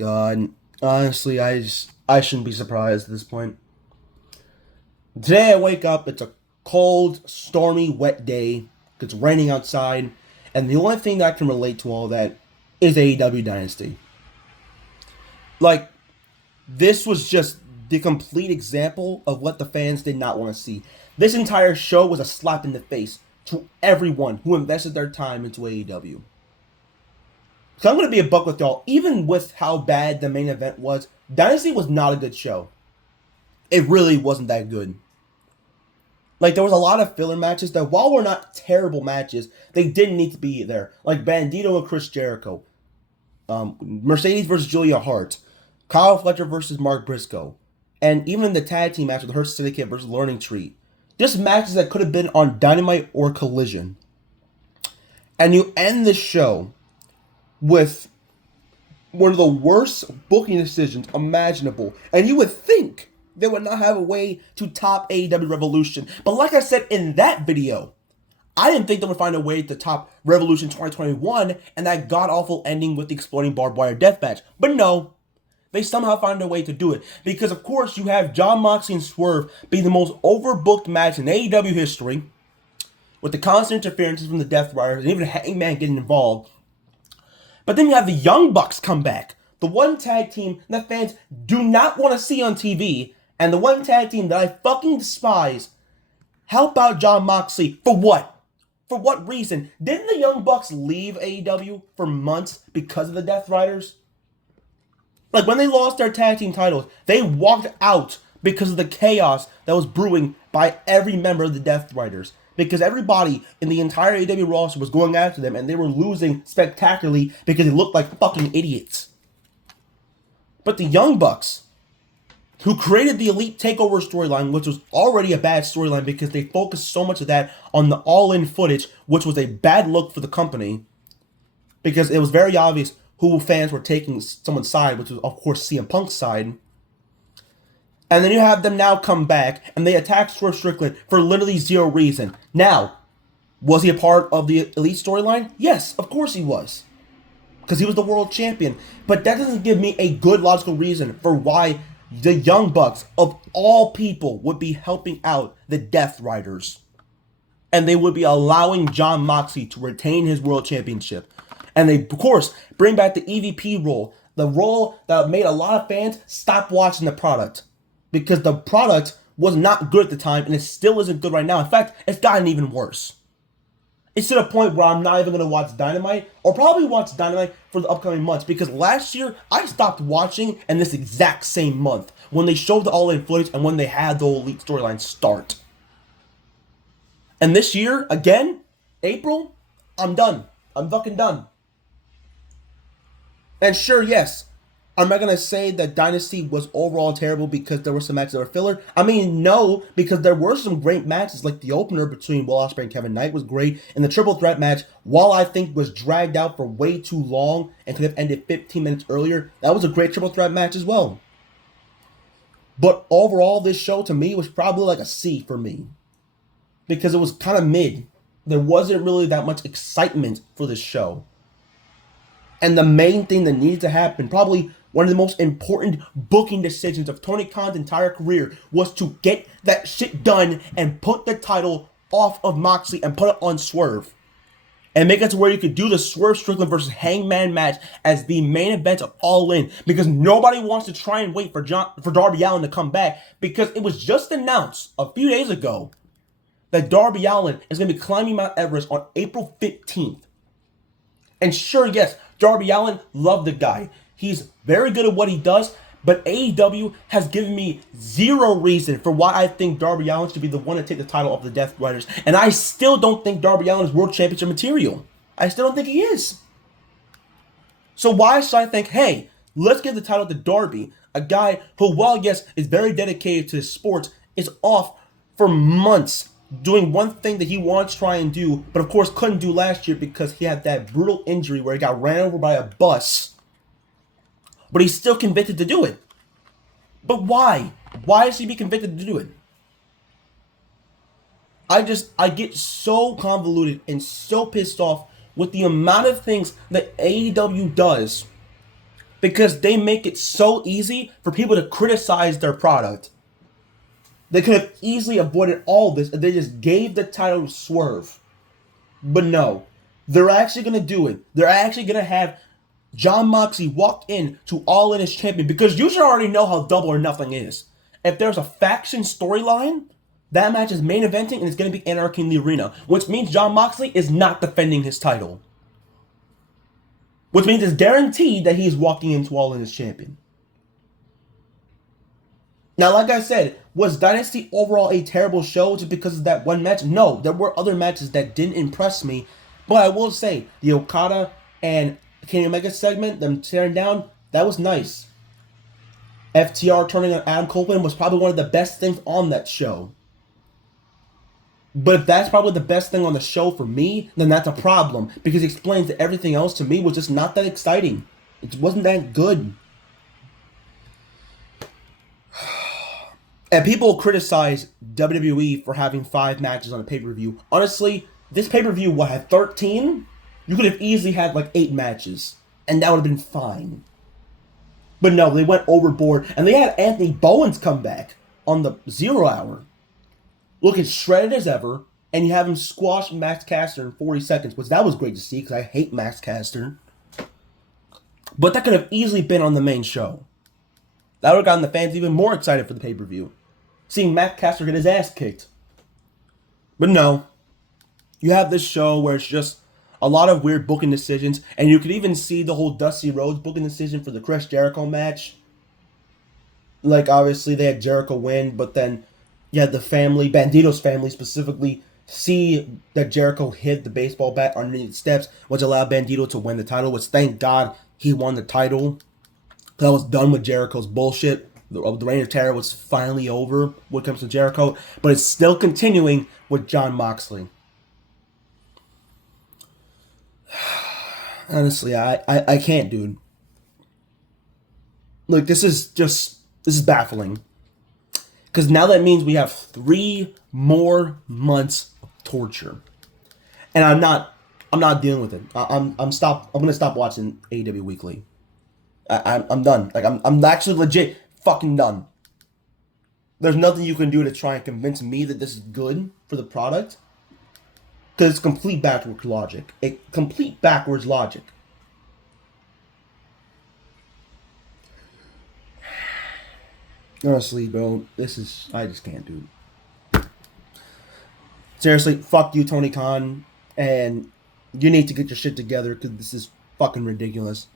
god. Honestly, I shouldn't be surprised at this point. Today I wake up, it's a cold, stormy, wet day. It's raining outside, and the only thing that can relate to all that is AEW Dynasty. Like, this was just the complete example of what the fans did not want to see. This entire show was a slap in the face to everyone who invested their time into AEW. So I'm going to be a buck with y'all. Even with how bad the main event was, Dynasty was not a good show. It really wasn't that good. Like, there was a lot of filler matches that, while were not terrible matches, they didn't need to be there. Like Bandito and Chris Jericho, Mercedes versus Julia Hart, Kyle Fletcher versus Mark Briscoe, and even the tag team match with the Hurt Syndicate versus Learning Tree. Just matches that could have been on Dynamite or Collision. And you end the show with one of the worst booking decisions imaginable. And you would think they would not have a way to top AEW Revolution. But like I said in that video, I didn't think they would find a way to top Revolution 2021 and that god-awful ending with the exploding barbed wire death match. But no, they somehow found a way to do it. Because of course you have Jon Moxley and Swerve being the most overbooked match in AEW history, with the constant interferences from the Death Riders and even Hangman getting involved. But then you have the Young Bucks come back, the one tag team that fans do not want to see on TV, and the one tag team that I fucking despise. Help out Jon Moxley for what? For what reason? Didn't the Young Bucks leave AEW for months because of the Death Riders? Like, when they lost their tag team titles, they walked out because of the chaos that was brewing by every member of the Death Riders. Because everybody in the entire AEW roster was going after them, and they were losing spectacularly because they looked like fucking idiots. But the Young Bucks, who created the Elite Takeover storyline, which was already a bad storyline because they focused so much of that on the All-In footage, which was a bad look for the company, because it was very obvious who fans were taking someone's side, which was, of course, CM Punk's side. And then you have them now come back, and they attack Swerve Strickland for literally zero reason. Now, was he a part of the Elite storyline? Yes, of course he was. Because he was the world champion. But that doesn't give me a good logical reason for why the Young Bucks, of all people, would be helping out the Death Riders. And they would be allowing Jon Moxley to retain his world championship. And they, of course, bring back the EVP role. The role that made a lot of fans stop watching the product. Because the product was not good at the time, and it still isn't good right now. In fact, it's gotten even worse. It's to the point where I'm not even going to watch Dynamite, or probably watch Dynamite for the upcoming months, because last year, I stopped watching in this exact same month, when they showed the All-In footage and when they had the Elite storyline start. And this year, again, April, I'm done. I'm fucking done. And sure, yes, I'm not going to say that Dynasty was overall terrible because there were some matches that were filler. I mean, no, because there were some great matches, like the opener between Will Ospreay and Kevin Knight was great, and the triple threat match, while I think was dragged out for way too long and could have ended 15 minutes earlier, that was a great triple threat match as well. But overall, this show to me was probably like a C for me, because it was kind of mid. There wasn't really that much excitement for this show. And the main thing that needed to happen, probably one of the most important booking decisions of Tony Khan's entire career, was to get that shit done and put the title off of Moxley and put it on Swerve. And make it to where you could do the Swerve Strickland versus Hangman match as the main event of All In. Because nobody wants to try and wait for Darby Allin to come back, because it was just announced a few days ago that Darby Allin is going to be climbing Mount Everest on April 15th. And sure, yes, Darby Allin, love the guy. He's very good at what he does, but AEW has given me zero reason for why I think Darby Allin should be the one to take the title off the Death Riders. And I still don't think Darby Allin is world championship material. I still don't think he is. So why should I think, hey, let's give the title to Darby, a guy who, while yes, is very dedicated to his sports, is off for months doing one thing that he wants to try and do, but of course couldn't do last year because he had that brutal injury where he got ran over by a bus. But he's still convicted to do it. But why? Why is he be convicted to do it? I get so convoluted and so pissed off with the amount of things that AEW does because they make it so easy for people to criticize their product. They could have easily avoided all this if they just gave the title to Swerve. But no, they're actually going to do it. They're actually going to have Jon Moxley walk in to All In as champion, because you should already know how Double or Nothing is. If there's a faction storyline, that match is main eventing and it's going to be Anarchy in the Arena, which means Jon Moxley is not defending his title. Which means it's guaranteed that he's walking into All In as champion. Now, like I said, was Dynasty overall a terrible show just because of that one match? No, there were other matches that didn't impress me. But I will say, the Okada and Kenny Omega segment, them tearing down, that was nice. FTR turning on Adam Copeland was probably one of the best things on that show. But if that's probably the best thing on the show for me, then that's a problem. Because it explains that everything else to me was just not that exciting. It wasn't that good. And people criticize WWE for having 5 matches on a pay-per-view. Honestly, this pay-per-view, had 13? You could have easily had like 8 matches. And that would have been fine. But no, they went overboard. And they had Anthony Bowens come back on the 0 hour, looking shredded as ever. And you have him squash Max Caster in 40 seconds, which that was great to see because I hate Max Caster. But that could have easily been on the main show. That would have gotten the fans even more excited for the pay-per-view, seeing Matt Caster get his ass kicked. But no. You have this show where it's just a lot of weird booking decisions, and you could even see the whole Dusty Rhodes booking decision for the Chris Jericho match. Like, obviously, they had Jericho win, but then you had the family, Bandito's family specifically, see that Jericho hit the baseball bat underneath the steps, which allowed Bandito to win the title, which, thank God, he won the title. I was done with Jericho's bullshit. The Reign of Terror was finally over when it comes to Jericho, but it's still continuing with Jon Moxley. Honestly, I can't, dude. Look, this is baffling. Because now that means we have 3 more months of torture. And I'm not dealing with it. I'm gonna stop watching AEW Weekly. I'm done. Like, I'm actually legit fucking done. There's nothing you can do to try and convince me that this is good for the product. Because it's complete backwards logic. Honestly, bro, I just can't do it. Seriously, fuck you, Tony Khan. And you need to get your shit together because this is fucking ridiculous.